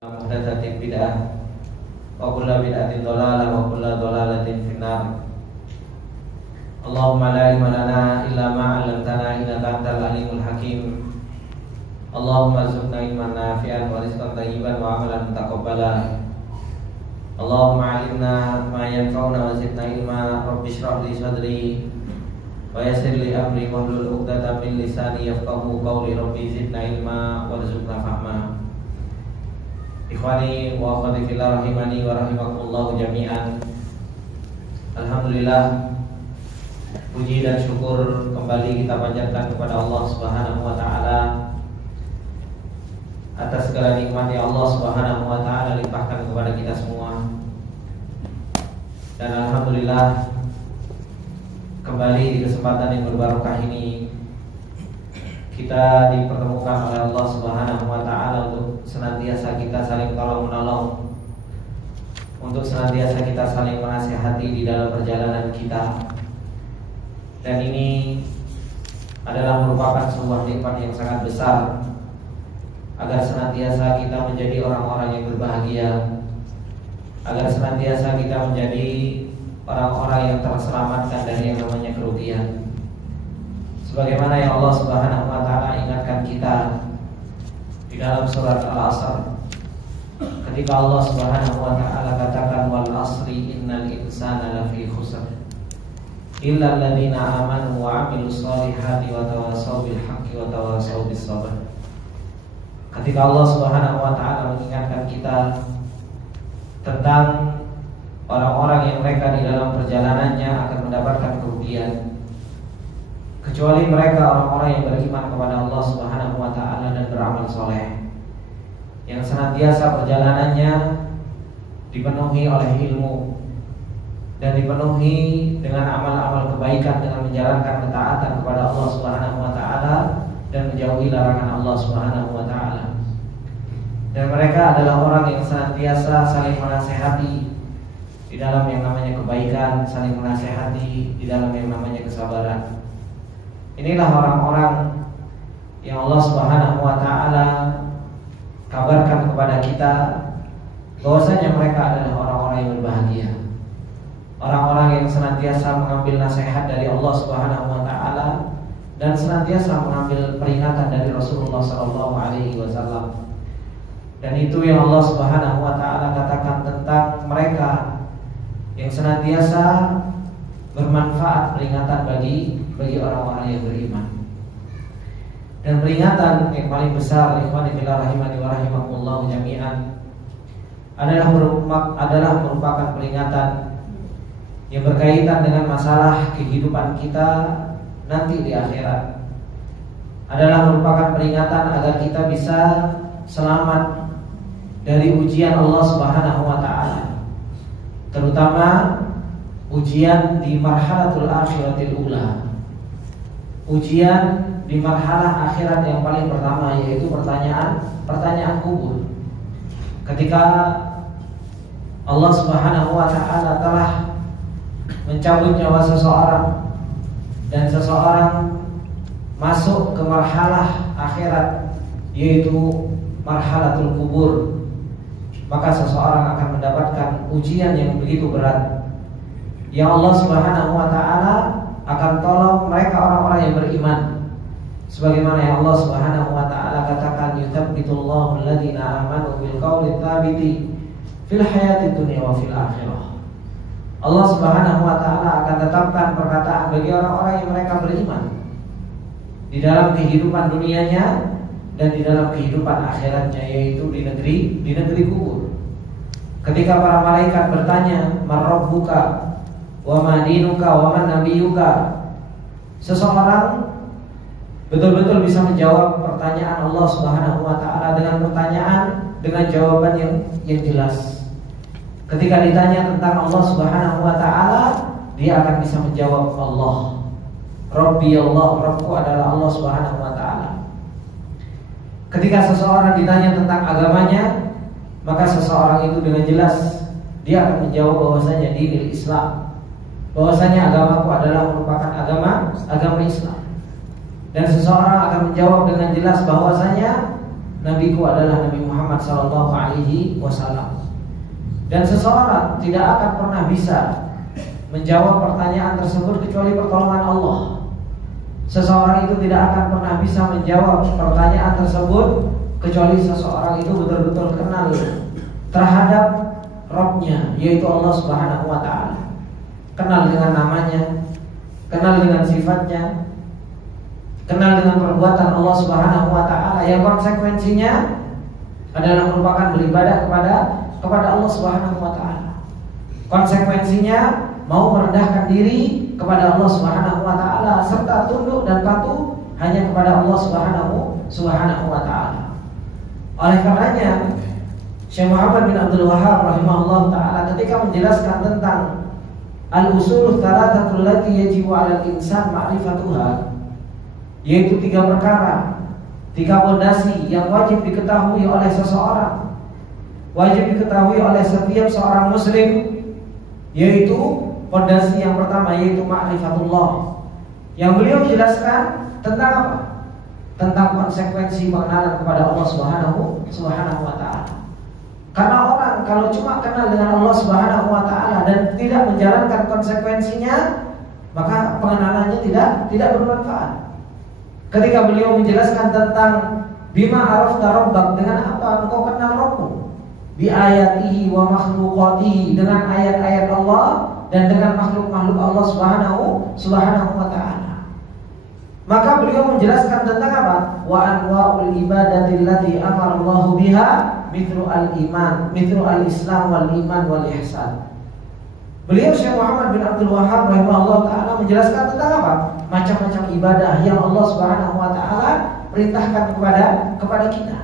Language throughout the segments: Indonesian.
Muhdatsatin bid'ah wa kullu bid'atin dhalalah wa kullu dhalalatin finnar. Allahumma la ilma lana illa ma 'allamtana innaka antal alimul hakim. Allahumma rzuqna ilman nafi'an wa rizqan thayyiban wa 'amalan mutaqabbala. Allahumma 'allimna ma yanfa'una wa zidna ilma. Rabbi shrah li sadri wa yassir li amri wahlul 'uqdatam min lisani yafqahu qawli. Rabbi zidna ilma warzuqna fahma. Ikhwani wa akhwati fillah rahimani wa rahimakumullah jami'an. Alhamdulillah, puji dan syukur kembali kita panjatkan kepada Allah Subhanahu wa taala atas segala nikmat yang Allah Subhanahu wa taala limpahkan kepada kita semua. Dan alhamdulillah, kembali di kesempatan yang berbarokah ini kita dipertemukan oleh Allah Subhanahu wa taala untuk senantiasa kita saling tolong menolong, untuk senantiasa kita saling menasihati di dalam perjalanan kita. Dan ini adalah merupakan sebuah nikmat yang sangat besar, agar senantiasa kita menjadi orang-orang yang berbahagia, agar senantiasa kita menjadi orang-orang yang terselamatkan dari yang namanya kerugian. Sebagaimana yang Allah Subhanahu wa taala ingatkan kita di dalam surat Al-Asr, ketika Allah Subhanahu wa taala katakan wal asri innal insana lafi khusr illa alladziina aamanu wa 'amilus shalihati wa tawassaw bil haqqi wa tawassaw bis sabr. Ketika Allah Subhanahu wa taala mengingatkan kita tentang orang-orang yang mereka di dalam perjalanannya akan mendapatkan kerugian, kecuali mereka orang-orang yang beriman kepada Allah Subhanahu wa taala dan beramal soleh, yang senantiasa perjalanannya dipenuhi oleh ilmu dan dipenuhi dengan amal-amal kebaikan, dengan menjalankan ketaatan kepada Allah Subhanahu wa taala dan menjauhi larangan Allah Subhanahu wa taala. Dan mereka adalah orang yang senantiasa saling menasehati di dalam yang namanya kebaikan, saling menasehati di dalam yang namanya kesabaran. Inilah orang-orang yang Allah Subhanahu wa taala kabarkan kepada kita bahwasanya mereka adalah orang-orang yang berbahagia, orang-orang yang senantiasa mengambil nasihat dari Allah Subhanahu wa taala dan senantiasa mengambil peringatan dari Rasulullah sallallahu alaihi wasallam. Dan itu yang Allah Subhanahu wa taala katakan tentang mereka yang senantiasa bermanfaat peringatan bagi orang-orang yang beriman. Dan peringatan yang paling besar, ikhwani fillah rahimani wa rahimakumullah jami'an, adalah merupakan peringatan yang berkaitan dengan masalah kehidupan kita nanti di akhirat. Adalah merupakan peringatan agar kita bisa selamat dari ujian Allah Subhanahu wa taala, terutama ujian di marhalatul akhiratil ula, ujian di marhalah akhirat yang paling pertama, yaitu pertanyaan kubur. Ketika Allah Subhanahu wa taala telah mencabut nyawa seseorang dan seseorang masuk ke marhalah akhirat, yaitu marhalatul kubur, maka seseorang akan mendapatkan ujian yang begitu berat, yang Allah Subhanahu wa taala akan tolong mereka orang-orang yang beriman. Sebagaimana yang Allah Subhanahu wa taala katakan, yutsabbitullahu alladziina aamanu bil qawli tsabiti fil hayatid dunya wa fil akhirah. Allah Subhanahu wa taala akan tetapkan perkataan bagi orang-orang yang mereka beriman di dalam kehidupan dunianya dan di dalam kehidupan akhiratnya, yaitu di negeri kubur. Ketika para malaikat bertanya, "Man rabbuka wa ma dinuka wa man nabiyuka?" Seseorang betul-betul bisa menjawab pertanyaan Allah Subhanahu wa taala dengan jawaban yang jelas. Ketika ditanya tentang Allah Subhanahu wa taala, dia akan bisa menjawab Allah. Rabbi Allah, Rabbku adalah Allah Subhanahu wa taala. Ketika seseorang ditanya tentang agamanya, maka seseorang itu dengan jelas dia akan menjawab bahwasanya dinil Islam, bahwasanya agamaku adalah merupakan agama Islam. Dan seseorang akan menjawab dengan jelas bahwasanya nabiku adalah Nabi Muhammad Muhammad SAW. Dan seseorang tidak akan pernah bisa menjawab pertanyaan tersebut kecuali pertolongan Allah. Seseorang itu tidak akan pernah bisa menjawab pertanyaan tersebut kecuali seseorang itu betul-betul kenal terhadap Rabbnya, yaitu Allah Subhanahu wa Ta'ala. Kenal dengan namanya, kenal dengan sifatnya, kenal dengan perbuatan Allah Subhanahu wa Ta'ala yang konsekuensinya adalah merupakan beribadah kepada Allah Subhanahu wa Ta'ala. Konsekuensinya mau merendahkan diri kepada Allah Subhanahu wa Ta'ala serta tunduk dan patuh hanya kepada Allah Subhanahu wa Ta'ala. Oleh karenanya Syekh Muhammad bin Abdul Wahhab rahimahullah ta'ala ketika menjelaskan tentang al-usul thalathatul lati yajibu 'alal insan ma'rifatuha, yaitu 3 perkara, 3 pondasi yang wajib diketahui oleh seseorang, wajib diketahui oleh setiap seorang muslim, yaitu pondasi yang pertama yaitu ma'rifatullah. Yang beliau menjelaskan tentang apa? Tentang konsekuensi pengenalan kepada Allah Subhanahu wa Ta'ala. Karena orang kalau cuma kenal dengan Allah Subhanahu wa Ta'ala dan tidak menjalankan konsekuensinya, maka pengenalannya tidak bermanfaat. Ketika beliau menjelaskan tentang bima arafta rabbak, dengan apa engkau kenal Rabbmu? Bi ayatihi wa makhluqatihi, dengan ayat-ayat Allah dan dengan makhluk-makhluk Allah Subhanahu wa Ta'ala. Maka beliau menjelaskan tentang apa? Wa anwa'ul ibadati allati amara Allah biha mithlu al-iman, mithlu al-islam wal iman wal ihsan. Beliau Syekh Muhammad bin Abdul Wahhab rahimahullah ta'ala menjelaskan tentang apa? Macam-macam ibadah yang Allah Subhanahu wa ta'ala perintahkan kepada kita.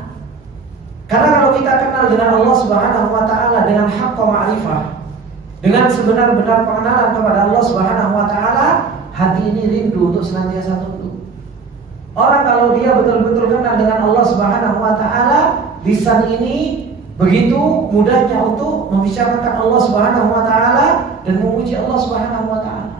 Karena kalau kita kenal dengan Allah Subhanahu wa ta'ala dengan haqqa ma'rifah, dengan sebenar-benar pengenalan kepada Allah Subhanahu wa ta'ala, hati ini rindu untuk senantiasa tunduk. Orang kalau dia betul-betul kenal dengan Allah Subhanahu wa ta'ala, lisan ini begitu mudahnya untuk membicarakan Allah Subhanahu wa ta'ala dan memuji Allah Subhanahu wa ta'ala.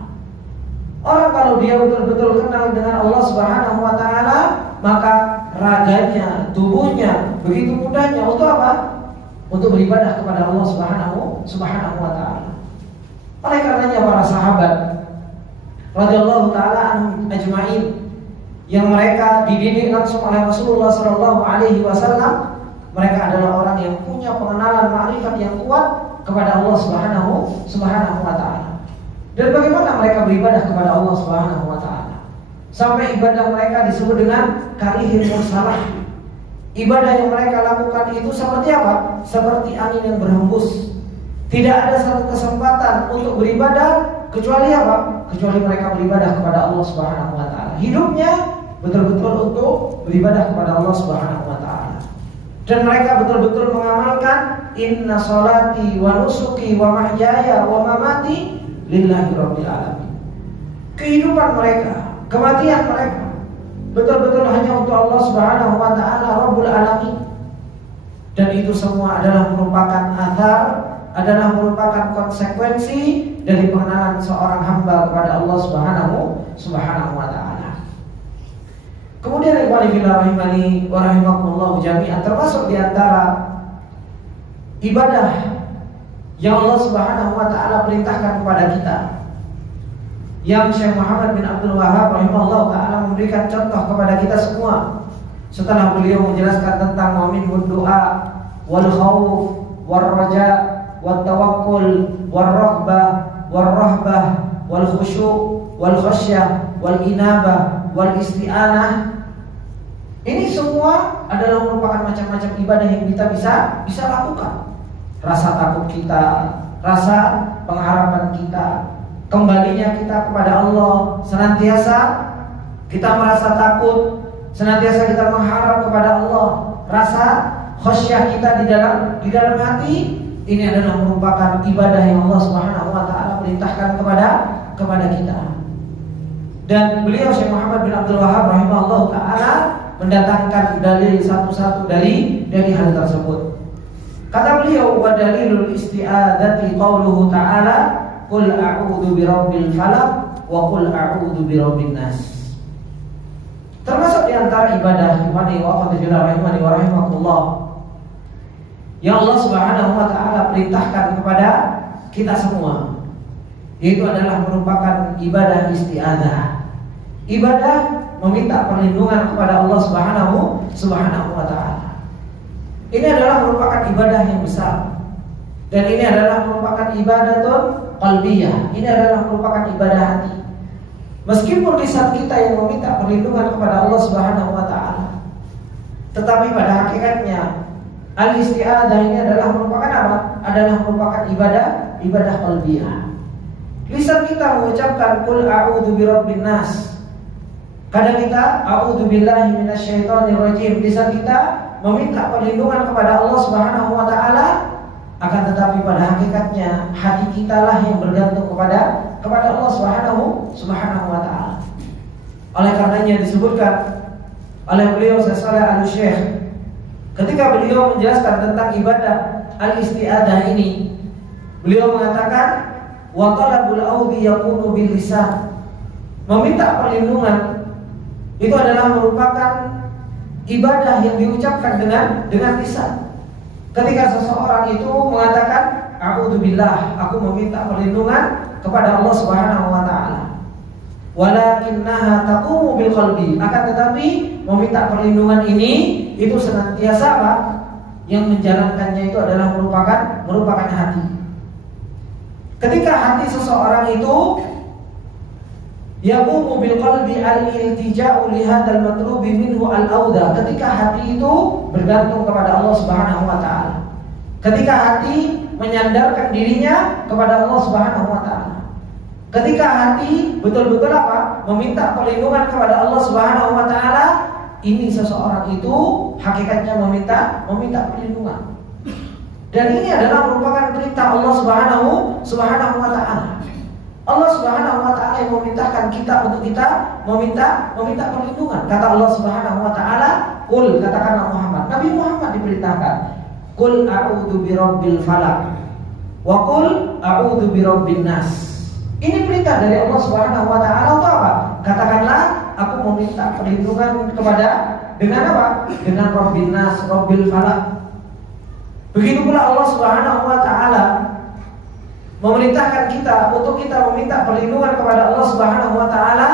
Orang kalau dia betul-betul kenal dengan Allah Subhanahu wa ta'ala, maka raganya, tubuhnya begitu mudahnya untuk apa? Untuk beribadah kepada Allah Subhanahu wa ta'ala. Oleh karenanya para sahabat radhiyallahu ta'ala anhum ajma'in yang mereka dididik langsung oleh Rasulullah sallallahu alaihi wasallam, mereka adalah orang yang punya pengenalan ma'rifat yang kuat kepada Allah Subhanahu wa ta'ala. Dan bagaimana mereka beribadah kepada Allah Subhanahu wa ta'ala? Sampai ibadah mereka disebut dengan karihil mursalah. Ibadah yang mereka lakukan itu seperti apa? Seperti angin yang berhembus. Tidak ada satu kesempatan untuk beribadah kecuali apa? Kecuali mereka beribadah kepada Allah Subhanahu wa ta'ala. Hidupnya betul-betul untuk beribadah kepada Allah Subhanahu wa ta'ala. Dan mereka betul-betul mengamalkan inna sholati wa nusuki wa mahyaya wa mamati lillahi rabbil alamin. Kehidupan mereka, kematian mereka betul-betul hanya untuk Allah Subhanahu wa ta'ala Rabbul alamin. Dan itu semua adalah merupakan athar, adalah merupakan konsekuensi dari pengenalan seorang hamba kepada Allah Subhanahu wa ta'ala. Kemudian ikhwani fillah rahimani wa rahimakumullah jami'an, termasuk di antara ibadah yang Allah Subhanahu wa ta'ala perintahkan kepada kita, yang Syekh Muhammad bin Abdul Wahhab rahimahullah ta'ala memberikan contoh kepada kita semua setelah beliau menjelaskan tentang wa minhu du'a wal khauf war raja wat tawakkul war raghbah war rahbah wal khusyu' wal khasyah wal inabah wal isti'anah. Ini semua adalah merupakan macam-macam ibadah yang kita bisa lakukan. Rasa takut kita, rasa pengharapan kita, kembalinya kita kepada Allah, senantiasa kita merasa takut, senantiasa kita mengharap kepada Allah, rasa khasyah kita di dalam hati. Ini adalah merupakan ibadah yang Allah Subhanahu wa ta'ala perintahkan kepada kita. Dan beliau Syekh Muhammad bin Abdul Wahhab rahimahullah ta'ala mendatangkan dalil satu-satu dari hal tersebut. Kata beliau, wa dalilul isti'adzati qauluhu ta'ala qul a'udzu birabbil falaq wa qul a'udzu birabbin nas. Termasuk di antara ibadah imani wa qadjuna rahimani wa rahimakumullah yang Allah Subhanahu wa taala perintahkan kepada kita semua, yaitu adalah merupakan ibadah isti'adzah. Ibadah meminta perlindungan kepada Allah Subhanahu wa taala. Ini adalah merupakan ibadah yang besar. Dan ini adalah merupakan ibadatun qalbiyah. Ini adalah merupakan ibadah hati. Meskipun lisan kita yang meminta perlindungan kepada Allah Subhanahu wa taala, tetapi pada hakikatnya al-isti'adzah ini adalah merupakan apa? Adalah merupakan ibadah qalbiyah. Lisan kita mengucapkan qul a'udzu birabbin nas. Kadang kita a'udzu billahi minasyaitonir rajim. Lisan kita meminta perlindungan kepada Allah Subhanahu wa taala, akan tetapi pada hakikatnya hati kita lah yang bergantung kepada Allah Subhanahu wa taala. Oleh karenanya disebutkan oleh beliau Syekh Al-Syekh ketika beliau menjelaskan tentang ibadah al-isti'adzah ini, beliau mengatakan wa talabul audhi yakunu bil lisan. Meminta perlindungan itu adalah merupakan ibadah yang diucapkan dengan lisan. Ketika seseorang itu mengatakan a'udzubillah, aku meminta perlindungan kepada Allah Subhanahu wa taala. Walakinnaha taqumu bil qalbi. Akan tetapi meminta perlindungan ini itu senantiasa apa? Yang menjalankannya itu adalah merupakan hati. Ketika hati seseorang itu yaqumu bil qalbi al-iltija'u li hadzal matlubi minhu al-audha. Ketika hati itu bergantung kepada Allah Subhanahu wa taala. Ketika hati menyandarkan dirinya kepada Allah Subhanahu wa taala. Ketika hati betul-betul apa? Meminta perlindungan kepada Allah Subhanahu wa taala, ini seseorang itu hakikatnya meminta perlindungan. Dan ini adalah merupakan perintah Allah Subhanahu wa taala. Allah Subhanahu wa taala yang memerintahkan kita untuk kita meminta perlindungan. Kata Allah Subhanahu wa taala, "Qul," katakanlah Muhammad. Nabi Muhammad diperintahkan, "Qul a'udzu birabbil falaq wa qul a'udzu birabbin nas." Ini perintah dari Allah Subhanahu wa taala untuk apa? Katakanlah, aku meminta perlindungan dengan apa? Dengan Rabbin nas, Rabbil falaq. Begitu pula Allah Subhanahu wa taala memerintahkan kita untuk kita meminta perlindungan kepada Allah Subhanahu wa taala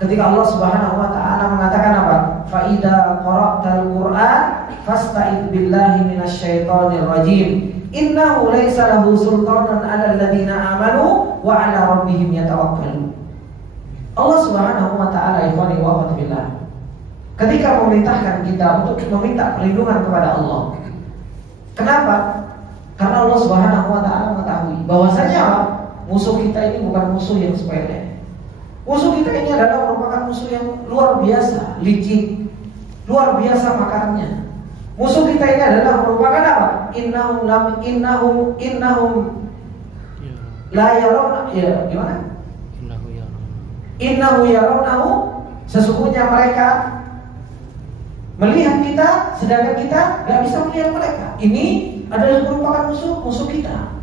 ketika Allah Subhanahu wa taala mengatakan apa? Fa idza qara'tal Qur'an fasta'id billahi minasyaitonir rajim. Innahu laisa lahu sultanan 'alal ladzina amanu wa 'ala rabbihim yatawakkalun. Allah Subhanahu wa taala ikhwani wa akhwati billah ketika memerintahkan kita untuk meminta perlindungan kepada Allah. Kenapa? Karena Allah Subhanahu wa taala mengetahui bahwasanya musuh kita ini bukan musuh yang sepele. Musuh kita ini adalah merupakan musuh yang luar biasa, licik, luar biasa makarnya. Musuh kita ini adalah merupakan apa? Innahum la yarawna, ya gimana? Innahu yarawnahu, sesungguhnya mereka melihat kita sedangkan kita gak bisa melihat mereka. Ini adalah merupakan musuh kita.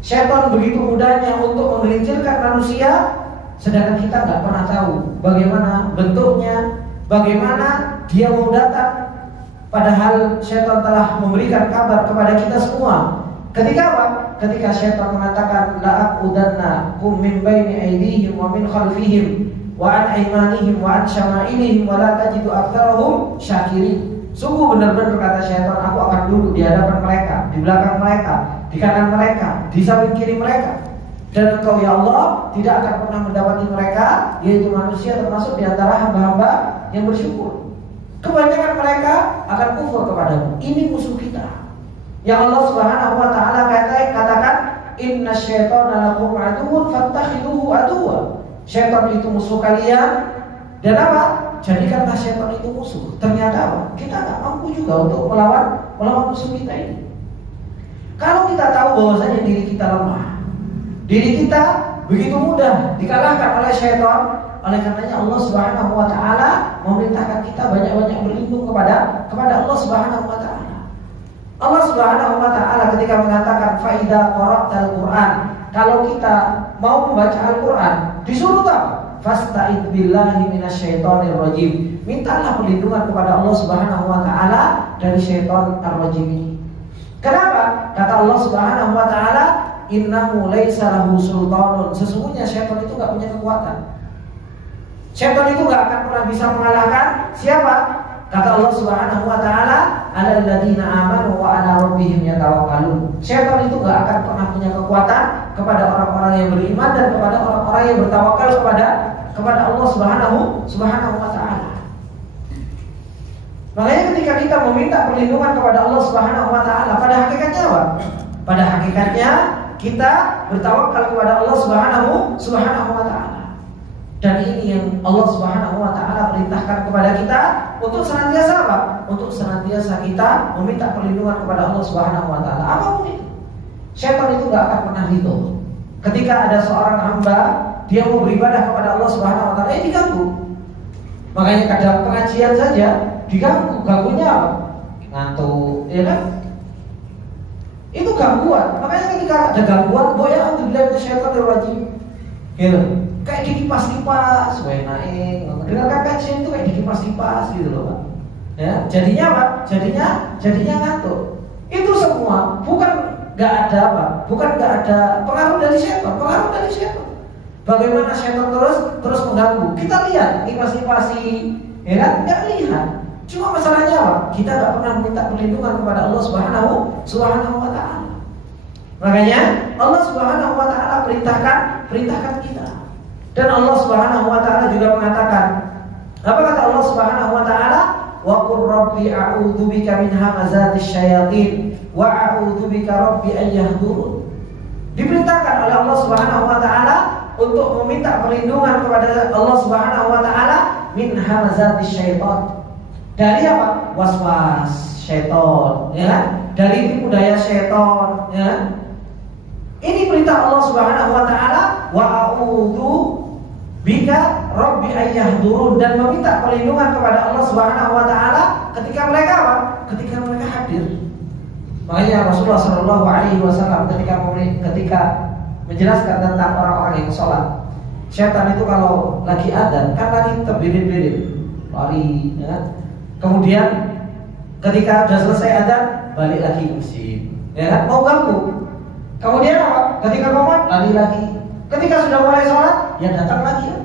Syaitan begitu mudahnya untuk menggelincirkan manusia, sedangkan kita gak pernah tahu bagaimana bentuknya, bagaimana dia mau datang. Padahal syaitan telah memberikan kabar kepada kita semua. Ketika apa? Ketika syaitan mengatakan la'aqudanna kum min baini aydihim wa min khalfihim wa an aymanihim wa an syama'ilihim wa la tajidu aktsarahum syakirin. Sungguh benar-benar kata syaitan, aku akan duduk di hadapan mereka, di belakang mereka, di kanan mereka, di samping kiri mereka. Dan engkau ya Allah tidak akan pernah mendapati mereka, yaitu manusia termasuk di antara hamba-hamba yang bersyukur. Kebanyakan mereka akan kufur kepadamu. Ini musuh kita. Yang Allah Subhanahu wa taala katakan, "Inna syaitana lakum aduwwun fattakhiduhu aduwwa." Syaitan itu musuh kalian. Dan apa? Jadikanlah syaitan itu musuh. Ternyata apa? Kita tak mampu juga untuk melawan musuh kita ini. Kalau kita tahu bahwasanya diri kita lemah, diri kita begitu mudah dikalahkan oleh syaitan, oleh karenanya Allah Subhanahu wa taala memerintahkan kita banyak-banyak berlindung kepada Allah Subhanahu wa taala. Allah Subhanahu wa taala ketika mengatakan fa idza qara'tal Qur'an, kalau kita mau membaca Al-Qur'an, disuruh apa? Fasta'id billahi minasyaitonir rajim. Mintalah perlindungan kepada Allah Subhanahu wa taala dari syaitan ar-rajim ini. Kenapa? Kata Allah Subhanahu wa taala, innahu laisa lahu sultanun. Sesungguhnya syaitan itu enggak punya kekuatan. Syaitan itu enggak akan pernah bisa mengalahkan siapa? Kata Allah Subhanahu wa taala, alal ladzina amanu wa ala rabbihim yatawakkalun. Syaitan itu enggak akan pernah punya kekuatan kepada orang-orang yang beriman dan kepada orang-orang yang bertawakal kepada Allah Subhanahu wa taala. Makanya ketika kita meminta perlindungan kepada Allah Subhanahu wa taala, pada hakikatnya apa? Pada hakikatnya kita bertawakal kepada Allah Subhanahu wa taala. Dan ini yang Allah Subhanahu wa taala perintahkan kepada kita untuk senantiasa apa? Untuk senantiasa kita meminta perlindungan kepada Allah Subhanahu wa taala. Apapun itu. Syaitan itu enggak akan pernah ridho. Ketika ada seorang hamba dia mau beribadah kepada Allah Subhanahu wa taala, diganggu. Makanya kadang pengajian saja diganggu, ganggunya apa? Ngantuk, ya kan? Itu gangguan. Makanya ketika ada gangguan, boya alhamdulillah syaitanir rajim. Gitu. Kayak dikipas-kipas, naik. Dengarkan kajian itu kayak dikipas-kipas gitu loh, Pak. Ya, jadinya apa? Jadinya ngantuk. Itu semua bukan enggak ada apa? Bukan enggak ada pengaruh dari syaitan, pengaruh dari syaitan. Bagaimana syaitan terus mengganggu? Kita lihat kipas-kipasi, ya kan? Enggak lihat. Cuma masalahnya apa? Kita enggak pernah minta perlindungan kepada Allah Subhanahu wa taala. Makanya Allah Subhanahu wa taala perintahkan kita. Dan Allah Subhanahu wa taala juga mengatakan, apa kata Allah Subhanahu wa taala? Wa qur rabbi a'udzu bika min hamazatis syayatin wa a'udzu bika rabbi an yahdurun. Diperintahkan oleh Allah Subhanahu wa taala untuk meminta perlindungan kepada Allah Subhanahu wa taala min hamazatis syaitan. Dari apa? Was-was syaitan, ya kan? Dari tipu daya syaitan, ya kan? Ini perintah Allah Subhanahu wa taala, wa a'udzu bika rabbi ayyahdurun, dan meminta perlindungan kepada Allah Subhanahu wa taala ketika mereka apa? Ketika mereka hadir. Makanya Rasulullah sallallahu alaihi wasallam ketika menjelaskan tentang orang-orang yang sholat, syaitan itu kalau lagi adzan kan lagi terbirit-birit, lari, ya kan? Kemudian ketika sudah selesai adzan balik lagi ke masjid, ya kan? Mau ganggu. Kemudian apa? Ketika qomat lari lagi. Ketika sudah mulai sholat, ya datang lagi ya.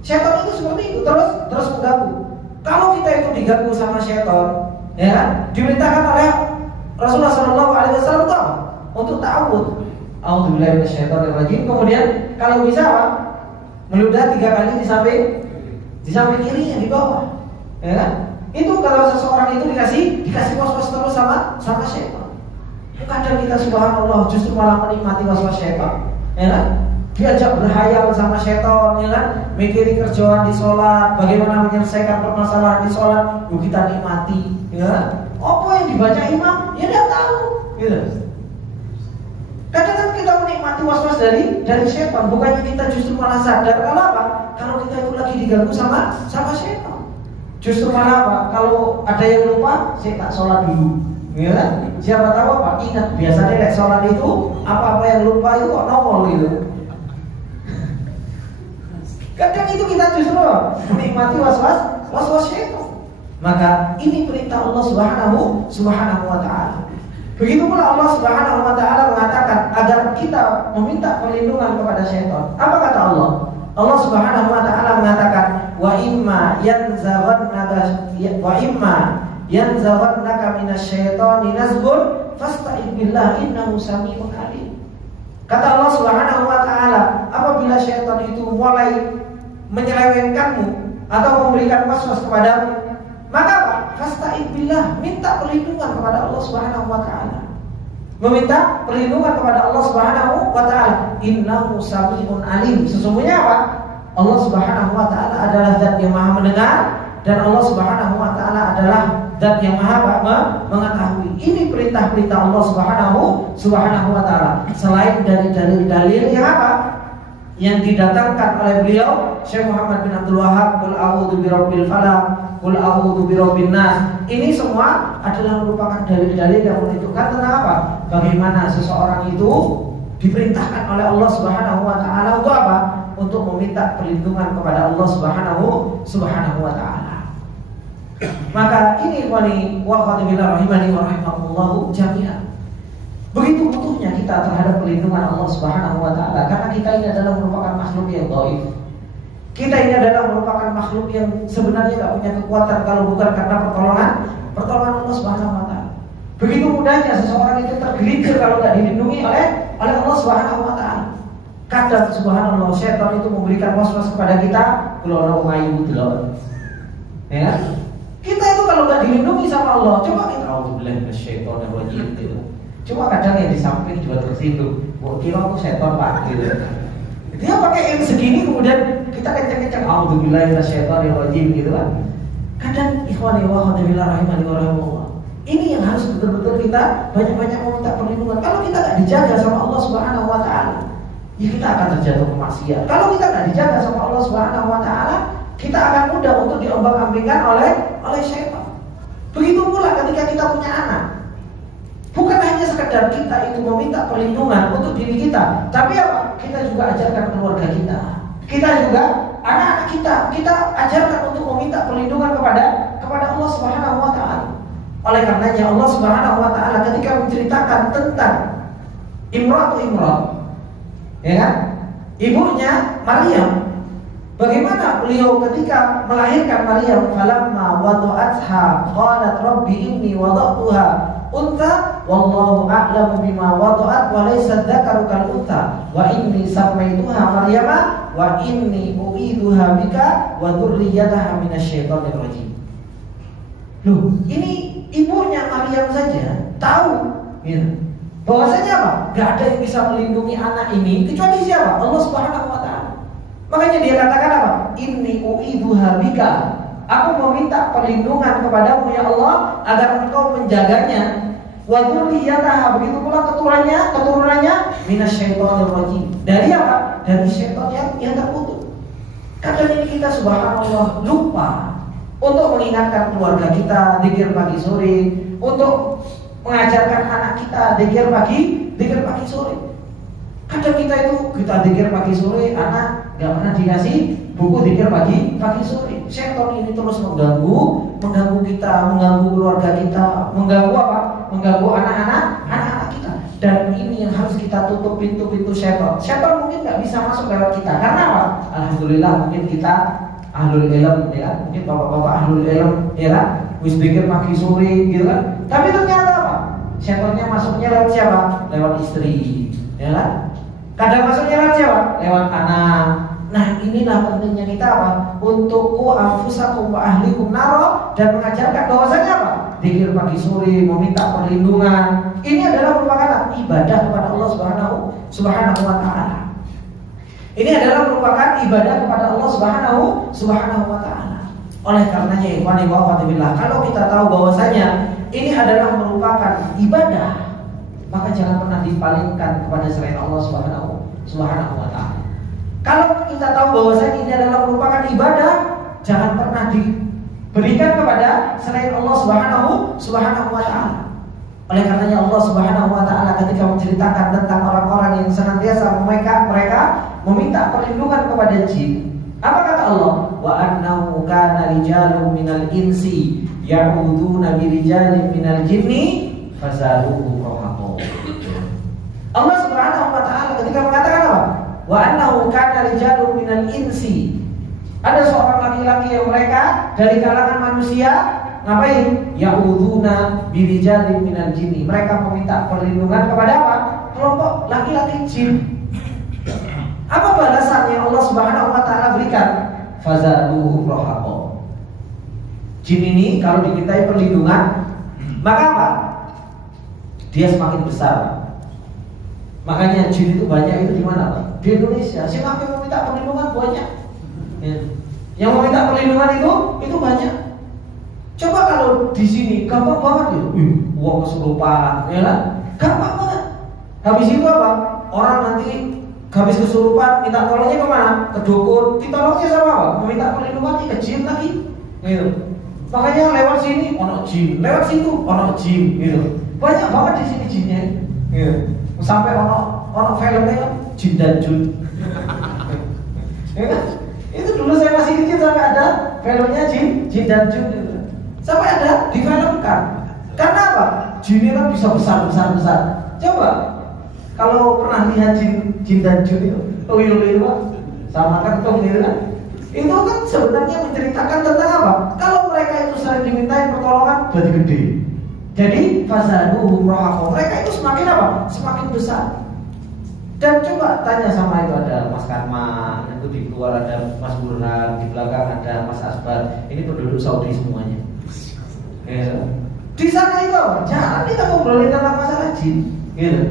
Syaitan itu seperti itu, terus mengganggu. Kalau kita itu diganggu sama syaitan, ya kan? Diperintahkan oleh Rasulullah SAW untuk ta'awudz. A'udzubillahi minasyaitonirrajim. Kemudian kalau bisa apa? Meludah 3 kali di samping kirinya di bawah. Ya kan? Itu kalau seseorang itu dikasih was-was terus sama syaitan. Kadang kita subhanallah justru malah menikmati was-was syaitan, ya kan? Diajak berhayal sama syaitan, ya kan? Mikirin kerjaan di sholat, bagaimana menyelesaikan permasalahan di sholat, yuk kita nikmati, ya kan? Apa yang dibaca imam, ya tidak tahu, gitu. Kadang kita menikmati was-was dari syaitan, bukannya kita justru malah sadar kalau apa? Kalau kita itu lagi diganggu sama syaitan. Justru malah apa? Kalau ada yang lupa, saya tak sholat dulu, ya kan? Siapa tahu apa? Ingat, biasanya kayak sholat itu apa-apa yang lupa itu kok nongol gitu. Kadang itu kita justru menikmati was-was syaitan. Maka ini perintah Allah Subhanahu wa taala. Begitu pula Allah Subhanahu wa taala mengatakan agar kita meminta perlindungan kepada syaitan. Apa kata Allah? Allah Subhanahu wa taala mengatakan wa imma yanzaghannaka minasyaitani nazghun fasta'id billah innahu samii'un 'aliim. Kata Allah Subhanahu wa taala, apabila syaitan itu mulai menyelewengkanmu atau memberikan waswas kepadamu, maka apa? Fasta'id billah, minta perlindungan kepada Allah Subhanahu wa taala. Meminta perlindungan kepada Allah Subhanahu wa taala. Innahu samii'un 'aliim. Sesungguhnya apa? Allah Subhanahu wa taala adalah zat yang Maha mendengar, dan Allah Subhanahu wa taala adalah zat yang Maha mengetahui. Ini perintah-perintah Allah Subhanahu wa taala. Selain dari dalil-dalil yang apa? Yang didatangkan oleh beliau Syekh Muhammad bin Abdul Wahhab, qul a'udzu birabbil falaq, qul a'udzu birabbin nas. Ini semua adalah merupakan dalil-dalil yang menunjukkan tentang apa? Bagaimana seseorang itu diperintahkan oleh Allah Subhanahu wa taala untuk apa? Untuk meminta perlindungan kepada Allah Subhanahu wa taala. Maka ini ikhwani wa akhwati fillah rahimani wa rahimakumullah jami'an. kita terhadap perlindungan Allah Subhanahu wa taala, karena kita ini adalah merupakan makhluk yang dhaif. Kita ini adalah merupakan makhluk yang sebenarnya tidak punya kekuatan kalau bukan karena pertolongan Allah Subhanahu wa taala. Begitu mudahnya seseorang itu tergelincir kalau tidak dilindungi oleh Allah Subhanahu wa taala. Kadang subhanallah syaitan itu memberikan waswas kepada kita, kalau ngayu delok. Ya. Kita itu kalau nggak dilindungi sama Allah, coba kita auzubillahi minasyaitonir rajim gitu. Cuma kadang yang di samping juga tersinggung. Wah, kira aku setan Pak gitu. Dia pakai yang segini kemudian kita kenceng-kenceng auzubillahi minasyaitonir rajim gitu kan. Kadang ikhwani wa akhwati fillah rahimani wa rahimakumullah. Ini yang harus betul-betul kita banyak-banyak meminta perlindungan. Kalau kita nggak dijaga sama Allah Subhanahu wa taala, ya kita akan terjatuh ke maksiat. Kalau kita nggak dijaga sama Allah Subhanahu wa taala, kita akan mudah untuk diombang-ambingkan oleh syaitan. Begitu pula ketika kita punya anak. Bukan hanya sekedar kita itu meminta perlindungan untuk diri kita, tapi apa? Kita juga ajarkan keluarga kita. Kita juga anak-anak kita ajarkan untuk meminta perlindungan kepada Allah Subhanahu wa taala. Oleh karenanya Allah Subhanahu wa taala ketika menceritakan tentang Imran, ya kan? Ibunya Maryam, bagaimana beliau ketika melahirkan Maryam, falamma wada'atha qalat rabbi inni wada'tuha unta wallahu a'lamu bima wada'at wa laysa dzakaru kal unta wa inni sammaituha Maryama wa inni u'iduha bika wa dzurriyyataha minasyaitonir rajim. Loh, ini ibunya Maryam saja tahu gitu. Bahwasanya apa? Gak ada yang bisa melindungi anak ini kecuali siapa? Allah Subhanahu wa taala. Makanya dia katakan apa? Inni u'iduha bika. Aku meminta perlindungan kepadamu ya Allah agar engkau menjaganya. Wa dzurriyyataha, begitu pula keturunannya minasyaitonir rajim. Dari apa? Dari syaitan yang terkutuk. Kadang ini kita subhanallah lupa untuk mengingatkan keluarga kita zikir pagi sore, untuk mengajarkan anak kita zikir pagi sore. Kadang kita zikir pagi sore, anak nggak pernah dikasih buku zikir pagi sore. Syaitan ini terus mengganggu kita, mengganggu keluarga kita, mengganggu apa? Mengganggu anak-anak kita. Dan ini yang harus kita tutup pintu-pintu syaitan. Syaitan mungkin nggak bisa masuk lewat kita. Karena apa? Alhamdulillah mungkin kita ahlul ilm, ya, mungkin bapak-bapak ahlul ilm, ya kan, wis zikir pagi sore, gitu kan. Tapi ternyata apa? Syaitannya masuknya lewat siapa? Lewat istri, ya kan? Kadang masuknya lewat siapa? Lewat anak. Nah, inilah pentingnya kita apa? Untuk anfusakum wa ahlikum naro, dan mengajarkan bahwasanya apa? Zikir pagi sore, meminta perlindungan. Ini adalah merupakan ibadah kepada Allah Subhanahu wa taala. Ini adalah merupakan ibadah kepada Allah Subhanahu wa taala. Oleh karenanya ikhwani wa akhwati fillah, kalau kita tahu bahwasanya ini adalah merupakan ibadah, maka jangan pernah dipalingkan kepada selain Allah Subhanahu wa taala. Kalau kita tahu bahwasanya ini adalah merupakan ibadah, jangan pernah diberikan kepada selain Allah Subhanahu wa taala. Oleh karenanya Allah Subhanahu wa taala ketika menceritakan tentang orang-orang yang senantiasa mereka meminta perlindungan kepada jin, apa kata Allah? Wa annahu kana rijalun minal insi ya'uduna bi rijalin minal jinni fazaduhum rahaqa. Allah Subhanahu wa taala ketika mengatakan apa? Wa annahu kana rijalun minal insi. Ada seorang laki-laki yang mereka dari kalangan manusia ngapain? Ya'uduna bi rijalin minal jinni. Mereka meminta perlindungan kepada apa? Kelompok laki-laki jin. Apa balasan yang Allah Subhanahu wa taala berikan? Fazaduhum rahaqa. Jin ini kalau dimintai perlindungan, maka apa? Dia semakin besar. Makanya jin itu banyak itu di mana, Pak? Di Indonesia. Siapa yang meminta perlindungan banyak. Ya. Yang meminta perlindungan itu banyak. Coba kalau di sini gampang banget ya. Uang kesurupan, ya kan? Gampang banget. Habis itu apa? Orang nanti habis kesurupan minta tolongnya kemana? Ke dukun. Ditolongnya sama apa? Meminta perlindungan ke jin lagi. Gitu. Makanya lewat sini ono jin, lewat situ ono jin, gitu. Banyak banget di sini jinnya. Gitu. Sampai ono filmnya kan Jin dan Jun. Ya kan? Itu dulu saya masih kecil sampai ada filmnya Jin dan Jun gitu. Sampai ada difilmkan. Karena apa? Jinnya kan bisa besar. Coba pernah lihat jin dan jun itu? Tuyul Pak, sama kentung gitu kan? Itu kan sebenarnya menceritakan tentang apa? Kalau mereka itu sering dimintain pertolongan, jadi gede. Jadi fazaduhum rahaqa. Mereka itu semakin apa? Semakin besar. Dan coba tanya sama itu, ada Mas Karma, itu di luar ada Mas Burhan, di belakang ada Mas Asbar. Ini penduduk Saudi semuanya. Ya. Di sana itu jarang kita ngobrolin tentang masalah jin. Gitu.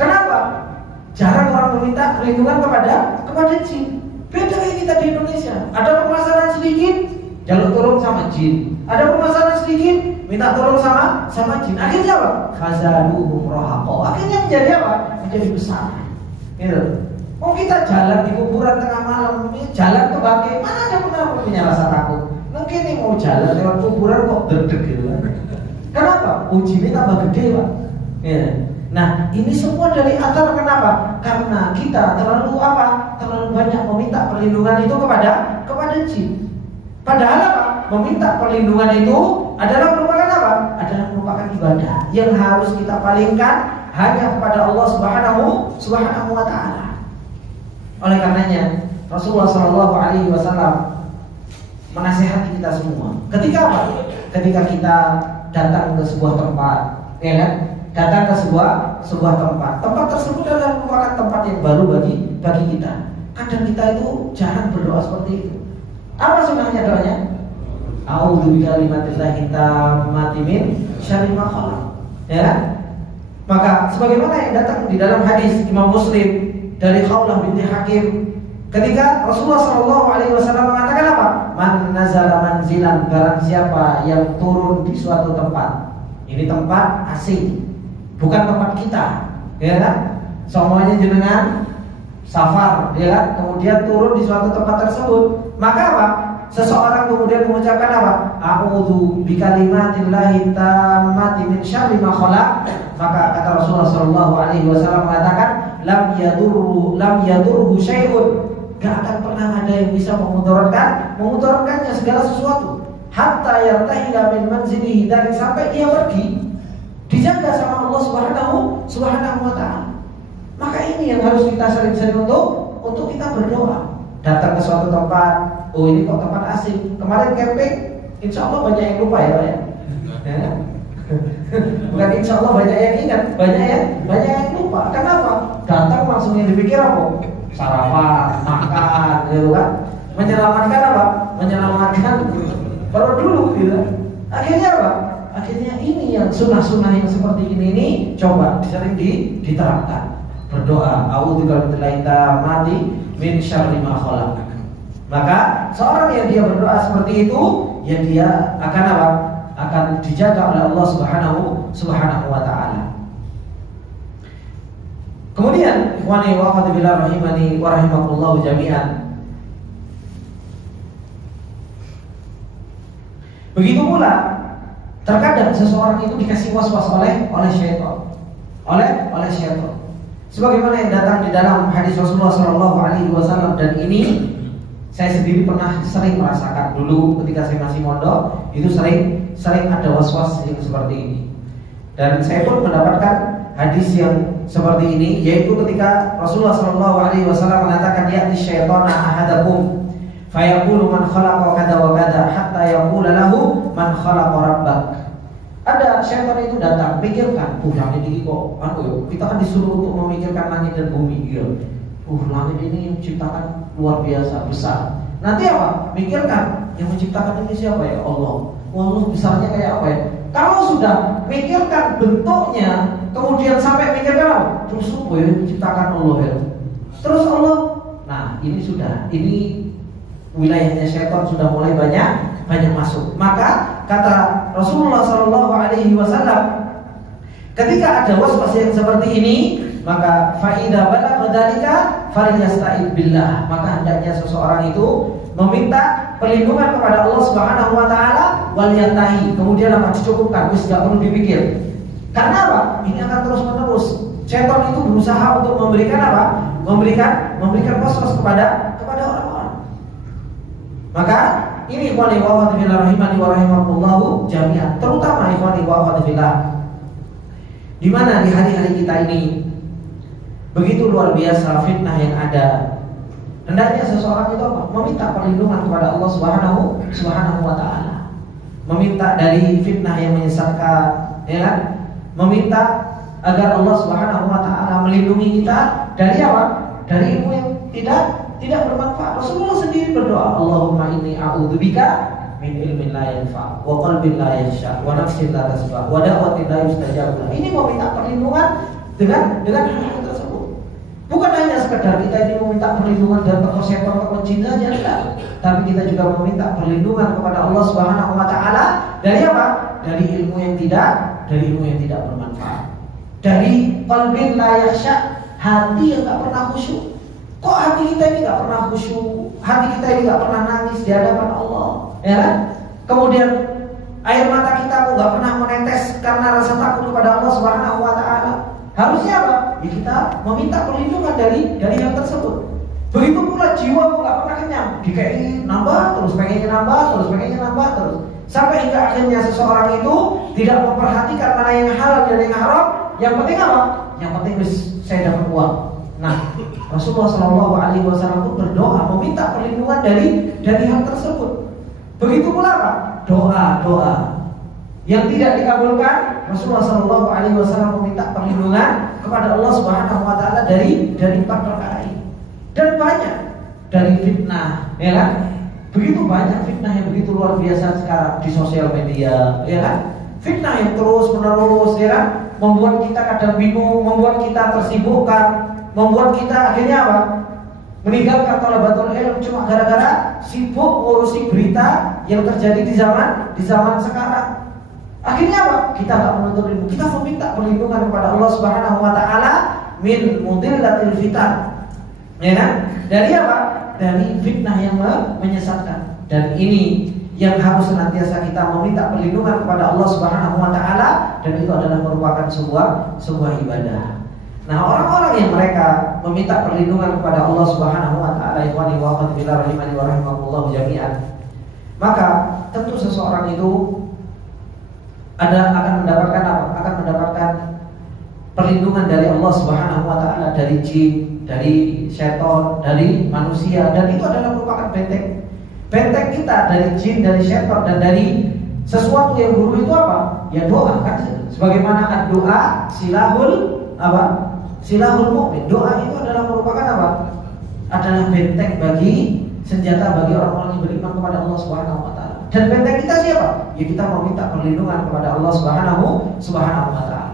Kenapa? Jarang orang meminta perlindungan kepada jin. Beda kayak kita di Indonesia. Ada permasalahan sedikit, jalur tolong sama jin. Ada permasalahan sedikit, minta tolong sama jin. Akhirnya apa? Fazaduhum rahaqa. Akhirnya menjadi apa? Menjadi besar. Gitu. Oh, kita jalan di kuburan tengah malam, jalan ke Bake, mana ada pernah punya rasa takut? Mungkin nih mau jalan lewat kuburan kok deg-deg gitu kan? Kenapa? Jinnya tambah gede Pak. Ya. Nah, ini semua dari akar. Kenapa? Karena kita terlalu apa? Terlalu banyak meminta perlindungan itu kepada jin. Padahal apa? Meminta perlindungan itu adalah merupakan apa? Adalah merupakan ibadah yang harus kita palingkan hanya kepada Allah Subhanahu wa taala. Oleh karenanya Rasulullah SAW menasihati kita semua. Ketika apa? Ketika kita datang ke sebuah tempat, ya kan? Datang ke sebuah tempat. Tempat tersebut adalah merupakan tempat yang baru bagi kita. Kadang kita itu jarang berdoa seperti itu. Apa sebenarnya doanya? A'udzu bikalimatillahi tammati min syarri ma khalaq. Ya. Maka sebagaimana yang datang di dalam hadis Imam Muslim dari Khawlah binti Hakim, ketika Rasulullah SAW mengatakan apa? Man nazala manzilan, barang siapa yang turun di suatu tempat. Ini tempat asing, bukan tempat kita, ya kan? Semuanya jenengan safar, ya kan? Kemudian turun di suatu tempat tersebut, maka apa? Seseorang kemudian mengucapkan apa? A'udzu bikalimatillahi tammati min syarri ma khalaq. Maka kata Rasulullah SAW mengatakan, lam yadurhu syai'un. Gak akan pernah ada yang bisa memudaratkannya segala sesuatu. Hatta yartahila min manzilihi, dari sampai dia pergi, dijaga sama Allah Subhanahu wa taala. Maka ini yang harus kita sering-sering untuk kita berdoa. Datang ke suatu tempat, oh ini kok tempat asing. Kemarin camping, insya Allah banyak yang lupa ya Pak ya. Ya. Bukan insya Allah banyak yang ingat, banyak yang lupa. Kenapa? Datang langsung yang dipikir apa? Sarapan, makan, gitu kan? Menyelamatkan apa? Menyelamatkan perut dulu, gitu. Akhirnya apa? Akhirnya ini yang sunnah-sunnah yang seperti ini coba sering diterapkan. Berdoa, a'udzu bikalimatillahi tammati min syarri ma khalaq. Maka seorang yang dia berdoa seperti itu, ya dia akan apa? Akan dijaga oleh Allah Subhanahu wa taala. Kemudian, ikhwani wa akhwati billah rahimani wa rahimakumullah jami'an. Begitu pula terkadang seseorang itu dikasih was-was oleh syaitan. Oleh syaitan. Sebagaimana yang datang di dalam hadis Rasulullah SAW, dan ini saya sendiri pernah sering merasakan dulu ketika saya masih mondok, itu sering ada was-was yang seperti ini. Dan saya pun mendapatkan hadis yang seperti ini, yaitu ketika Rasulullah SAW mengatakan, ya'ti syaitana ahadakum fayaqulu man khalaqa kada wa kada hatta yaqula lahu man khalaqa rabbak. Ada syaitan itu datang, pikirkan, langit ini kok, kita kan disuruh untuk memikirkan langit dan bumi, gitu. Langit ini yang menciptakan luar biasa besar. Nanti apa? Mikirkan, yang menciptakan ini siapa ya? Allah. Allah besarnya kayak apa ya? Kalau sudah mikirkan bentuknya, kemudian sampai mikirkan apa? Terus apa ya menciptakan Allah ya? Terus Allah, nah ini sudah, ini wilayahnya syaitan sudah mulai banyak masuk. Maka kata Rasulullah SAW, ketika ada was-was yang seperti ini, maka faida balagha dzalika falyasta'id billah. Maka hendaknya seseorang itu meminta perlindungan kepada Allah Subhanahu wa taala, wal yantahi. Kemudian apa? Dicukupkan, wis enggak perlu dipikir. Karena apa? Ini akan terus-menerus. Syaitan itu berusaha untuk memberikan apa? Memberikan was-was kepada orang-orang. Maka ini ikhwani wa akhwati fillah rahimani wa rahimakumullah jami'an, terutama ikhwani wa akhwati fillah, di mana di hari-hari kita ini Begitu luar biasa fitnah yang ada. Hendaknya seseorang itu apa? Meminta perlindungan kepada Allah Subhanahu wa taala. Meminta dari fitnah yang menyesatkan, ya kan? Meminta agar Allah Subhanahu wa taala melindungi kita dari apa? Dari ilmu yang tidak bermanfaat. Rasulullah sendiri berdoa, Allahumma inni a'udzubika min ilmin la yanfa' wa qalbin la yakhsha wa nafsin la tasbah wa da'watin la yustajab lah. Ini meminta perlindungan dengan hal tersebut. Bukan hanya sekedar kita ini meminta perlindungan dari tokoh setan, tokoh jin saja, enggak. Tapi kita juga meminta perlindungan kepada Allah Subhanahu wa taala dari apa? Dari ilmu yang tidak bermanfaat. Dari qalbin la yakhsha, hati yang enggak pernah khusyuk. Kok hati kita ini enggak pernah khusyuk? Hati kita ini enggak pernah nangis di hadapan Allah, ya kan? Kemudian air mata kita kok enggak pernah menetes karena rasa takut kepada Allah Subhanahu wa taala. Harusnya apa? Ya kita meminta perlindungan dari hal tersebut. Begitu pula jiwa kok enggak pernah kenyang, dikei nambah terus, pengennya nambah terus. Sampai hingga akhirnya seseorang itu tidak memperhatikan mana yang halal dan yang haram. Yang penting apa? Yang penting saya dapat uang. Nah, Rasulullah SAW pun berdoa meminta perlindungan dari hal tersebut. Begitu pula apa? Doa yang tidak dikabulkan, Rasulullah SAW meminta perlindungan kepada Allah Subhanahu wa taala dari 4 perkara ini. Dan banyak dari fitnah, ya kan? Begitu banyak fitnah yang begitu luar biasa sekarang di sosial media, ya kan? Fitnah yang terus menerus, ya kan? Membuat kita kadang bingung, membuat kita tersibukkan, membuat kita akhirnya apa? Meninggalkan thalabatul ilm cuma gara-gara sibuk ngurusi berita yang terjadi di zaman sekarang. Akhirnya apa? Kita enggak menuntut ilmu, kita meminta perlindungan kepada Allah Subhanahu wa taala min mudillatil fitan. Ya kan? Dari apa? Dari fitnah yang menyesatkan. Dan ini yang harus senantiasa kita meminta perlindungan kepada Allah Subhanahu wa taala, dan itu adalah merupakan sebuah ibadah. Nah, orang-orang yang mereka meminta perlindungan kepada Allah Subhanahu wa taala, ikhwani wa akhwati fillah rahimani wa rahimakumullah jami'an, maka tentu seseorang itu akan mendapatkan apa? Akan mendapatkan perlindungan dari Allah Subhanahu wa taala, dari jin, dari setan, dari manusia, dan itu adalah merupakan benteng kita dari jin, dari setan, dan dari sesuatu yang buruk itu apa? Ya doa kan? Sebagaimana doa silahul apa? Silahul mu'min. Doa itu adalah merupakan apa? Adalah benteng senjata bagi orang-orang yang beriman kepada Allah Subhanahu wa taala. Dan benteng kita siapa? Ya kita meminta perlindungan kepada Allah Subhanahu wa taala.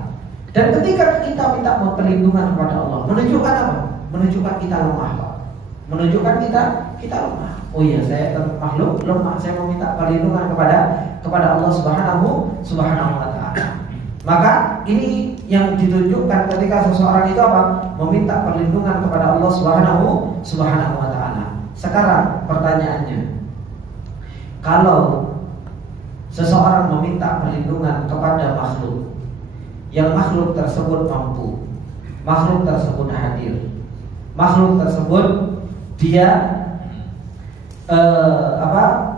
Dan ketika kita minta perlindungan kepada Allah, menunjukkan apa? Menunjukkan kita lemah, Pak. Menunjukkan kita lemah. Oh iya, saya makhluk lemah. Saya meminta perlindungan kepada Allah Subhanahu wa taala. Maka ini yang ditunjukkan ketika seseorang itu apa? Meminta perlindungan kepada Allah Subhanahu wa taala. Sekarang pertanyaannya, kalau seseorang meminta perlindungan kepada makhluk, yang makhluk tersebut mampu, makhluk tersebut hadir, makhluk tersebut dia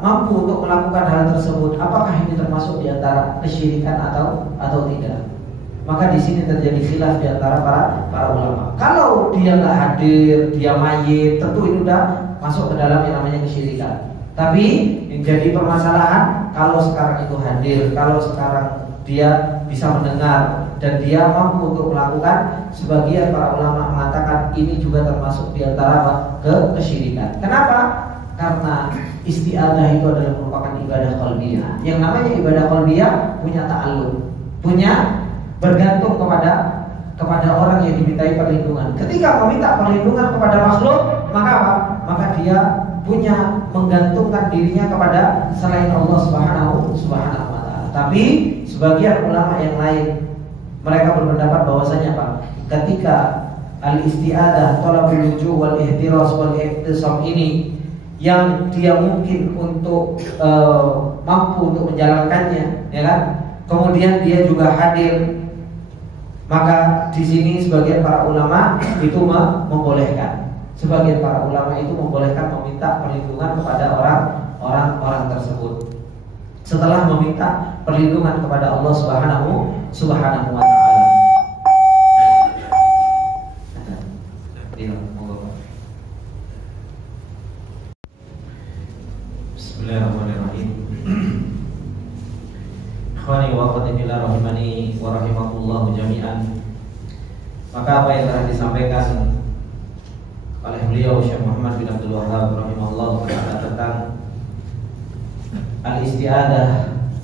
mampu untuk melakukan hal tersebut, apakah ini termasuk di antara kesyirikan atau tidak? Maka di sini terjadi khilaf di antara para ulama. Kalau dia nggak hadir, dia mayit, tentu ini udah masuk ke dalam yang namanya kesyirikan. Tapi yang jadi permasalahan, kalau sekarang itu hadir, kalau sekarang dia bisa mendengar dan dia mampu untuk melakukan, sebagian para ulama mengatakan ini juga termasuk di antara kesyirikan. Kenapa? Karena isti'adah itu adalah merupakan ibadah qalbiyah. Yang namanya ibadah qalbiyah punya ta'alluq, punya bergantung kepada orang yang dimintai perlindungan. Ketika meminta perlindungan kepada makhluk, maka apa? Maka dia punya menggantungkan dirinya kepada selain Allah Subhanahu wa taala. Tapi sebagian ulama yang lain mereka berpendapat bahwasanya apa? Ketika al-isti'adah, talabul wujuh wal ihtiras wal ihtisam ini yang dia mungkin untuk mampu untuk menjalankannya, ya kan? Kemudian dia juga hadir, maka di sini sebagian para ulama itu membolehkan. Sebagian para ulama itu membolehkan meminta perlindungan kepada orang-orang tersebut setelah meminta perlindungan kepada Allah Subhanahu wa taala. Maka apa yang telah disampaikan oleh beliau Syekh Muhammad bin Abdul Wahhab rahimahullah taala tentang al-isti'adah,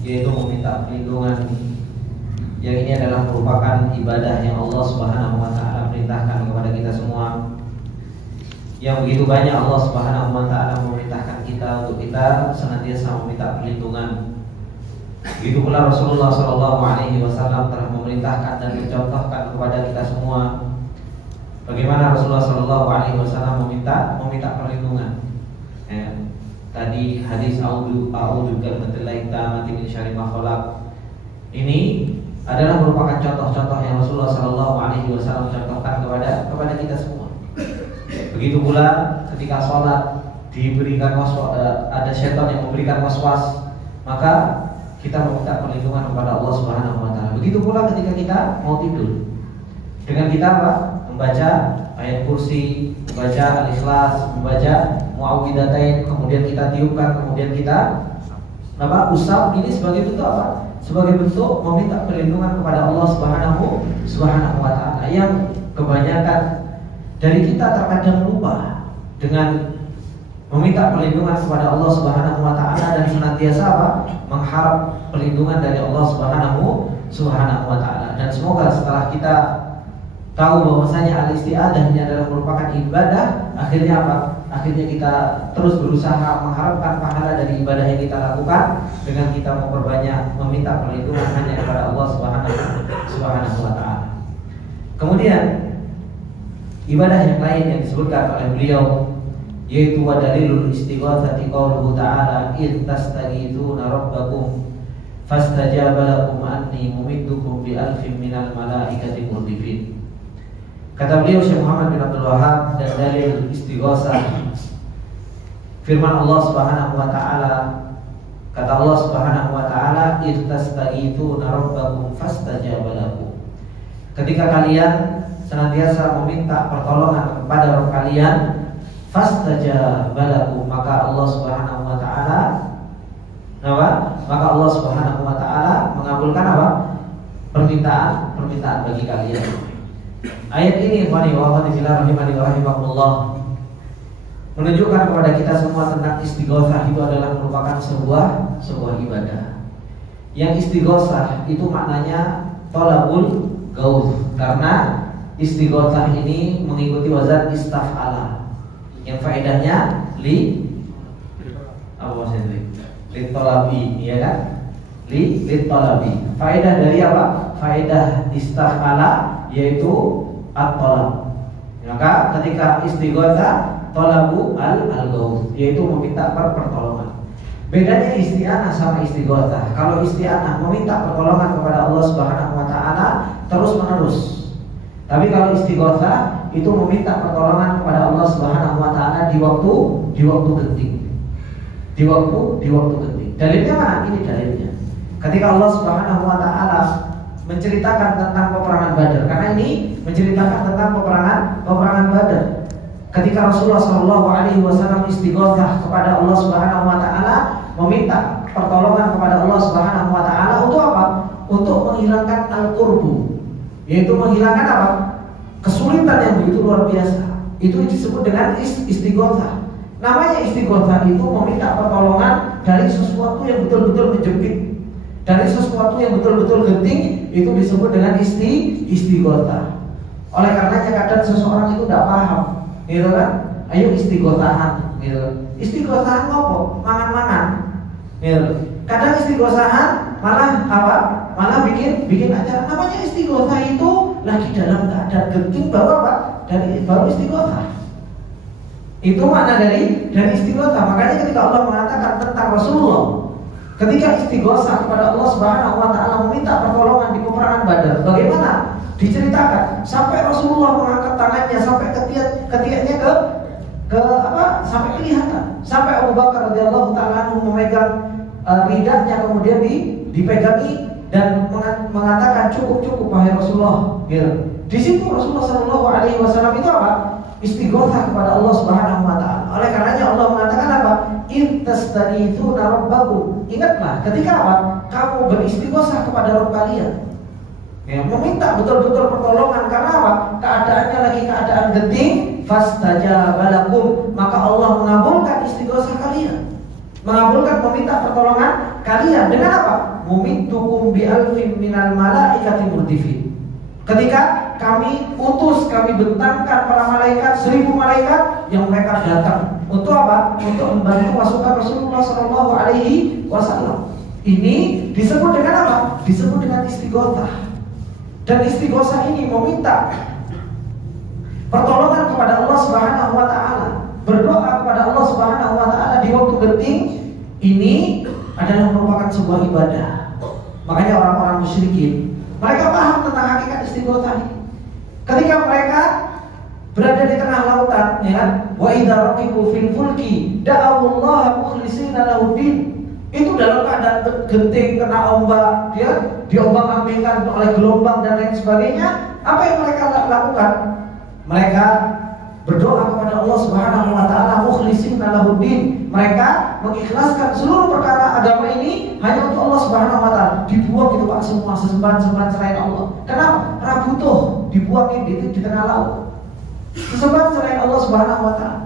yaitu meminta perlindungan, yang ini adalah merupakan ibadah yang Allah Subhanahu wa taala perintahkan kepada kita semua. Yang begitu banyak Allah Subhanahu wa taala memerintahkan kita untuk kita senantiasa meminta perlindungan. Begitu pula Rasulullah sallallahu alaihi wasallam telah memerintahkan dan mencontohkan kepada kita semua bagaimana Rasulullah sallallahu alaihi wasallam meminta perlindungan. Tadi hadis a'udzu bikalimatillahi tammati min syarri ma khalaq. Ini adalah merupakan contoh-contoh yang Rasulullah sallallahu alaihi wasallam contohkan kepada kita semua. Begitu pula ketika sholat diberikan ada syaitan yang memberikan waswas, maka kita meminta perlindungan kepada Allah Subhanahu wa taala. Begitu pula ketika kita mau tidur, dengan kita apa? Membaca ayat kursi, membaca al-ikhlas, membaca muawwidzatain, kemudian kita tiupkan, kemudian kita usap. Ini sebagai bentuk apa? Sebagai bentuk meminta perlindungan kepada Allah Subhanahu wa taala, yang kebanyakan dari kita terkadang lupa dengan meminta perlindungan kepada Allah Subhanahu wa taala dan senantiasa mengharap perlindungan dari Allah Subhanahu wa taala. Dan semoga setelah kita tahu bahwasanya al-isti'adah ini adalah merupakan ibadah, akhirnya akhirnya kita terus berusaha mengharapkan pahala dari ibadah yang kita lakukan dengan kita memperbanyak meminta perlindungan hanya kepada Allah Subhanahu wa taala. Kemudian ibadah yang lain yang disebutkan oleh beliau, yaitu wa dalilul istighatsati qauluhu ta'ala id tastaghithuna rabbakum fastajaba lakum anni mumiddukum bi alfin minal malaikati murdifin. Kata beliau Syekh Muhammad bin Abdul Wahhab, dan dalil istighatsah firman Allah Subhanahu wa taala, kata Allah Subhanahu wa taala id tastaghithuna rabbakum fastajaba lakum. Ketika kalian senantiasa meminta pertolongan kepada Rabb kalian, fastajaba lakum, maka Allah Subhanahu wa taala mengabulkan permintaan bagi kalian. Ayat ini menunjukkan kepada kita semua tentang istighatsah itu adalah merupakan sebuah ibadah. Yang istighatsah itu maknanya thalabul gauth, karena istighatsah ini mengikuti wazan istaf'ala, yang faedahnya li talabi, ya kan? Li talabi. Faedah dari apa? Faedah istaf'ala yaitu at-talab. Maka ketika istighatsah talabu al-gauth, yaitu meminta pertolongan. Bedanya isti'anah sama istighatsah. Kalau isti'anah meminta pertolongan kepada Allah Subhanahu wa taala terus-menerus. Tapi kalau istighatsah itu meminta pertolongan kepada Allah Subhanahu wa taala di waktu genting. Di waktu genting. Dalilnya mana? Ini dalilnya. Ketika Allah Subhanahu wa taala menceritakan tentang peperangan Badar, karena ini menceritakan tentang peperangan Badar. Ketika Rasulullah SAW istighatsah kepada Allah Subhanahu wa taala, meminta pertolongan kepada Allah Subhanahu wa taala untuk apa? Untuk menghilangkan al-qurbu, yaitu menghilangkan apa? Kesulitan yang begitu luar biasa. Itu disebut dengan istighatsah. Namanya istighatsah itu meminta pertolongan dari sesuatu yang betul-betul menjepit, dari sesuatu yang betul-betul genting, itu disebut dengan istighatsah. Oleh karenanya kadang seseorang itu tidak paham, gitu kan? Ayo istighatsahan, gitu. Istighatsahan ngopo? Mangan-mangan, gitu. Kadang istighatsahan malah apa? Malah bikin acara. Namanya istighatsah itu lagi dalam keadaan genting, baru apa? Baru istighatsah. Itu makna dari istighatsah. Makanya ketika Allah mengatakan tentang Rasulullah, ketika istighatsah kepada Allah Subhanahu wa taala meminta pertolongan di peperangan Badar, bagaimana? Diceritakan sampai Rasulullah mengangkat tangannya sampai ketiaknya ke apa? Sampai kelihatan. Sampai Abu Bakar radhiyallahu taala memegang ridahnya, kemudian dipegangi dan mengatakan cukup wahai Rasulullah, gitu. Di situ Rasulullah sallallahu alaihi wasallam itu apa? Istighatsah kepada Allah Subhanahu wa taala. Oleh karenanya Allah mengatakan apa? In tastaghithuna rabbakum. Ingatlah ketika apa? Kamu beristighatsah kepada Rabb kalian. Ya, meminta betul-betul pertolongan, karena apa? lagi keadaan genting, fastajaba lakum, maka Allah mengabulkan istighosah kalian, mengabulkan meminta pertolongan kalian dengan apa? Mumittukum bi alfin minal malaikati murdifin. Ketika kami utus, kami bentangkan para malaikat, 1000 malaikat yang mereka datang untuk apa? Untuk membantu pasukan Rasulullah Shallallahu Alaihi Wasallam. Ini disebut dengan apa? Disebut dengan istighosah. Dan istighosah ini meminta pertolongan kepada Allah Subhanahu Wa Taala, berdoa kepada Allah Subhanahu Wa Taala di waktu genting. Ini adalah merupakan sebuah ibadah. Makanya orang-orang musyrikin, mereka paham tentang hakikat istighosah ini. Ketika mereka berada di tengah lautan, ya kan? Wa idza raqibu fil fulki da'allaha mukhlishina lahud-din. Itu dalam keadaan genting, kena ombak, dia diombang-ambingkan oleh gelombang dan lain sebagainya. Apa yang mereka lakukan? Mereka berdoa kepada Allah Subhanahu Wa Taala mukhlishina lahud-din. Mereka mengikhlaskan seluruh perkara agama ini hanya untuk Allah Subhanahu Wa Taala. Dibuang itu Pak semua sesembahan-sembahan selain Allah. Kenapa? Rabutuh, dibuang itu di tengah laut. Sesembahan selain Allah Subhanahu Wa Taala.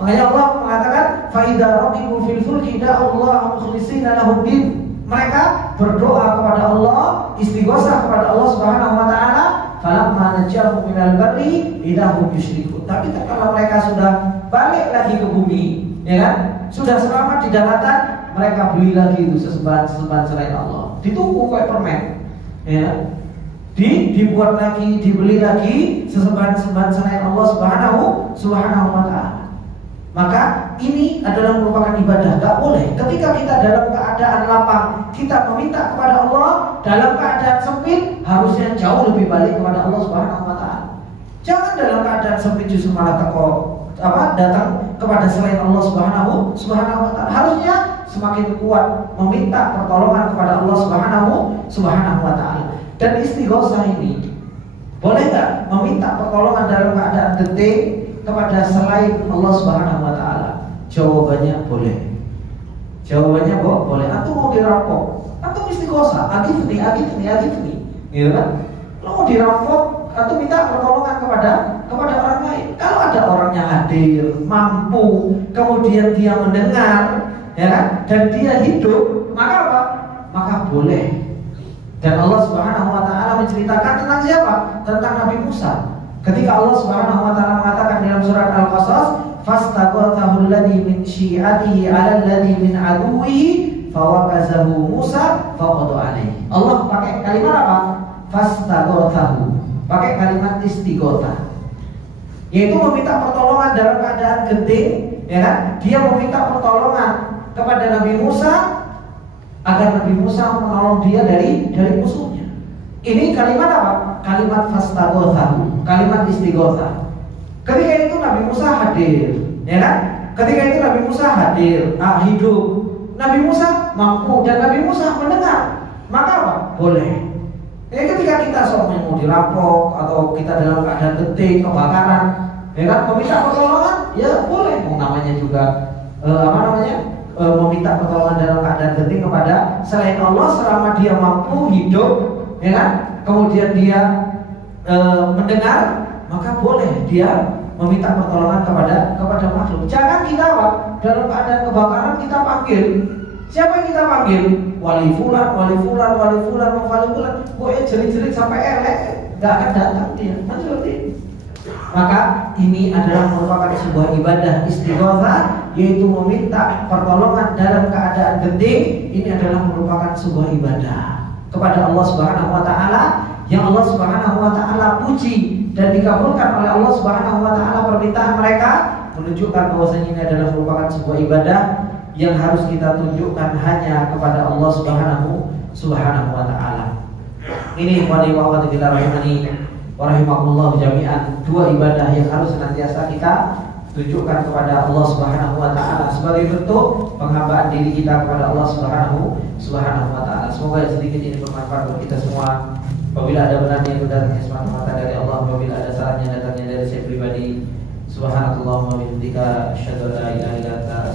Makanya Allah mengatakan fa idza raqibu fil fulki da'allaha mukhlishina lahud-din. Mereka berdoa kepada Allah, istighosah kepada Allah Subhanahu Wa Taala. Falamma najahum minal barri idahum yusyrikun. Tapi kalau mereka sudah balik lagi ke bumi, ya kan? Sudah selamat di daratan, mereka beli lagi itu sesembahan-sesembahan selain Allah. Ditumpuk kayak permen, ya. Dibuat lagi, dibeli lagi sesembahan-sesembahan selain Allah Subhanahu Wa Taala. Maka ini adalah merupakan ibadah. Gak boleh ketika kita dalam keadaan lapang kita meminta kepada Allah, dalam keadaan sempit harusnya jauh lebih balik kepada Allah Subhanahu Wa Taala. Jangan dalam keadaan sempit justru malah datang kepada selain Allah Subhanahu Wa Taala. Harusnya semakin kuat meminta pertolongan kepada Allah Subhanahu Wa Taala. Dan istighosah ini boleh nggak meminta pertolongan dalam keadaan genting kepada selain Allah Subhanahu Wa Taala? Jawabannya boleh. Jawabannya boleh. Atau mau dirampok, atau istighosah, agifni, gitu kan? Lo mau dirampok atau minta pertolongan kepada orang lain. Kalau ada orangnya hadir, mampu, kemudian dia mendengar, ya kan? Dan dia hidup, maka apa? Maka boleh. Dan Allah Subhanahu Wa Taala menceritakan tentang siapa? Tentang Nabi Musa. Ketika Allah Subhanahu Wa Taala mengatakan dalam surat Al-Qasas, fastaghathahu alladhi min syi'atihi 'ala alladhi min 'aduwwihi fawakazahu Musa faqada 'alaihi. Allah pakai kalimat apa? Fastaghathahu. Pakai kalimat istighotha. Yaitu meminta pertolongan dalam keadaan genting, ya kan? Dia meminta pertolongan kepada Nabi Musa agar Nabi Musa menolong dia dari musuhnya. Ini kalimat apa? Kalimat fastaghathahu, kalimat istighotha. Ketika itu Nabi Musa hadir, ya kan? Ketika itu Nabi Musa hadir, hidup. Nabi Musa mampu dan Nabi Musa mendengar. Maka apa? Boleh. Ketika kita soalnya mau dirampok atau kita dalam keadaan genting, kebakaran, ya kan? Meminta pertolongan, ya boleh. Namanya juga meminta pertolongan dalam keadaan genting kepada selain Allah selama dia mampu hidup, ya kan? Kemudian dia mendengar, maka boleh dia meminta pertolongan kepada makhluk. Jangan kita apa? Dalam keadaan kebakaran kita panggil. Siapa yang kita panggil? Wali fulan. Pokoknya jerit-jerit sampai elek, nggak akan datang dia. Maka ini adalah merupakan sebuah ibadah istighosah, yaitu meminta pertolongan dalam keadaan genting. Ini adalah merupakan sebuah ibadah kepada Allah Subhanahu Wa Taala yang Allah Subhanahu Wa Taala puji dan dikabulkan oleh Allah Subhanahu Wa Taala permintaan mereka, menunjukkan bahwasanya ini adalah merupakan sebuah ibadah yang harus kita tunjukkan hanya kepada Allah Subhanahu Wa Taala. Ini ikhwani wa akhwati fillah rahimani wa rahimakumullah jami'an, dua ibadah yang harus senantiasa kita tunjukkan kepada Allah Subhanahu Wa Taala sebagai bentuk penghambaan diri kita kepada Allah Subhanahu Wa Taala. Semoga sedikit ini bermanfaat bagi kita semua. Apabila ada benarnya datangnya semata-mata dari Allah, apabila ada salahnya datangnya dari saya pribadi. Subhanallahumma wa bihamdika asyhadu an la ilaha illa anta